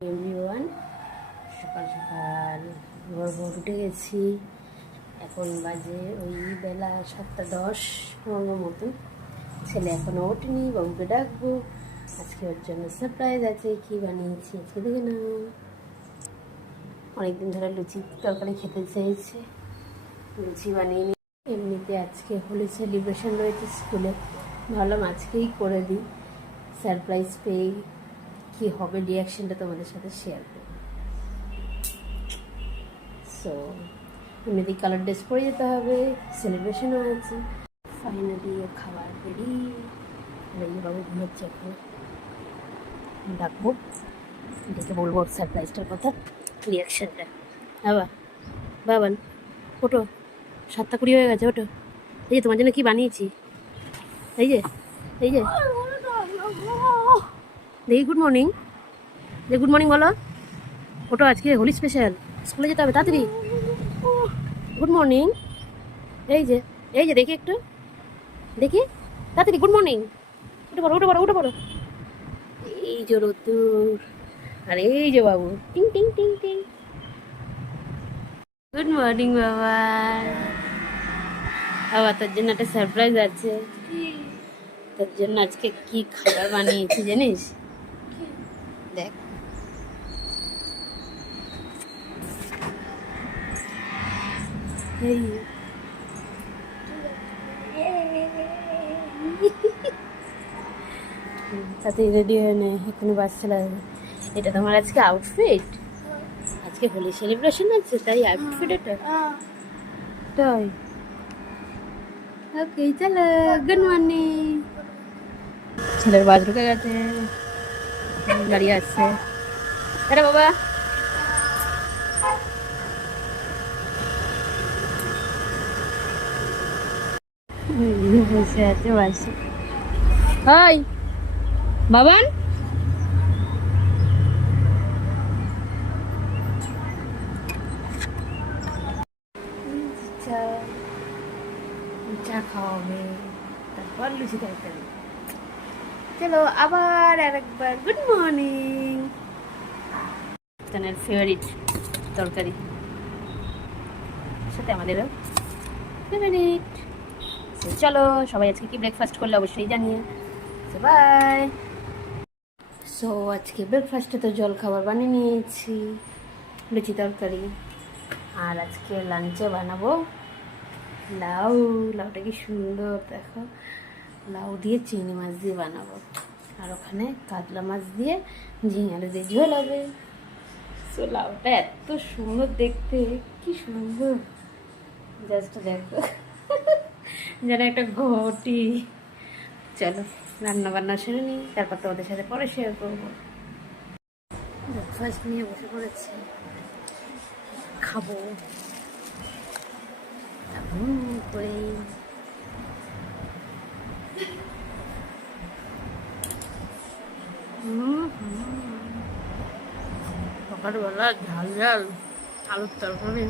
Everyone, সকাল সকাল ভোর ভোর উঠে গেছি। এখন বাজে ওই বেলা 7:10 মতন। ছেলে এখনও ওঠেনি, বাবুকে ডাকবো। আজকে ওর জন্য সারপ্রাইজ আছে। কি বানিয়েছি আজকে দেখে না। অনেকদিন ধরে লুচি তরকারি খেতে চেয়েছে, লুচি বানিয়ে নিই। এমনিতে আজকে হোলি সেলিব্রেশন রয়েছে স্কুলে, ভাবলাম আজকেই করে দিই। সারপ্রাইজ পেয়ে কী হবে রিয়াকশানটা তোমাদের সাথে শেয়ার করব। সো এমনিতেই কালার ড্রেস পরে যেতে হবে, সেলিব্রেশনও আছে। ফাইনালি খাবার রেডি। বাবু ঘুমোচ্ছে, এখন ডাকবো, ডেকে বলবো সারপ্রাইজটার কথা, রিয়াকশানটা। বাবান ওটো, 7:20 হয়ে গেছে, ওটো। এই যে তোমার জন্য কি বানিয়েছি, এই যে দেখি। গুড মর্নিং, গুড মর্নিং বলো। ওটো, আজকে হোলি স্পেশাল, স্কুলে যেতে হবে, তাড়াতাড়ি। Good morning. এই যে দেখি, একটু দেখি, তাড়াতাড়ি গুড মর্নিং। উঠে পড়ো। এই যে রোদ্দুর, আর এই যে বাবু, টিং টিং টিং টিং। গুড মর্নিং বাবা। তোর জন্য একটা সারপ্রাইজ আছে। তোর জন্য আজকে কি খাবার বানিয়েছি জানিস? দেখ, তাতে রেডি হয়ে নে, এখনো বাচ্চা লাগবে। এটা তোমার আজকে আউটফিট? আজকে হোলি সেলিব্রেশন আছে তাই আউটফিট এটা? তাই ওকে, চলো। Good morning. ছেলের বাস ঢুকে গেছে, দাঁড়িয়ে আসছে। আরে বাবা, বসে আছে বাসে। হাই বাবান, চা খাওয়াবে, তারপর লুচি তরকারি। চলো আবার আরেকবার গুড মর্নিং। তানের ফেভারিট তরকারি, সাথে আমাদেরও ফেভারিট। চলো, সবাই আজকে কি ব্রেকফাস্ট করলে অবশ্যই জানিয়ে। বাই। সো আজকে ব্রেকফাস্টে তো জল খাবার বানিয়ে নিয়েছি, লুচি তরকারি। আর আজকে লাঞ্চে বানাবো লাউ। লাউটা কি সুন্দর দেখো, লাউ দিয়ে চিংড়ি মাছ দিয়ে বানাবো। আর ওখানে কাতলা মাছ দিয়ে ঝিঙে আলু দিয়ে ঝোল হবে। সো লাউটা এত সুন্দর দেখতে, কি সুন্দর, জাস্ট দেখো যেন একটা ঘটি। চলো রান্না বান্না সেরে নিই, তারপর তোমাদের সাথে পরে শেয়ার করবো। ব্রেকফাস্ট নিয়ে বসে পড়েছি, খাবো করে। সকালবেলা ঝাল ঝাল আলুর তরকারি,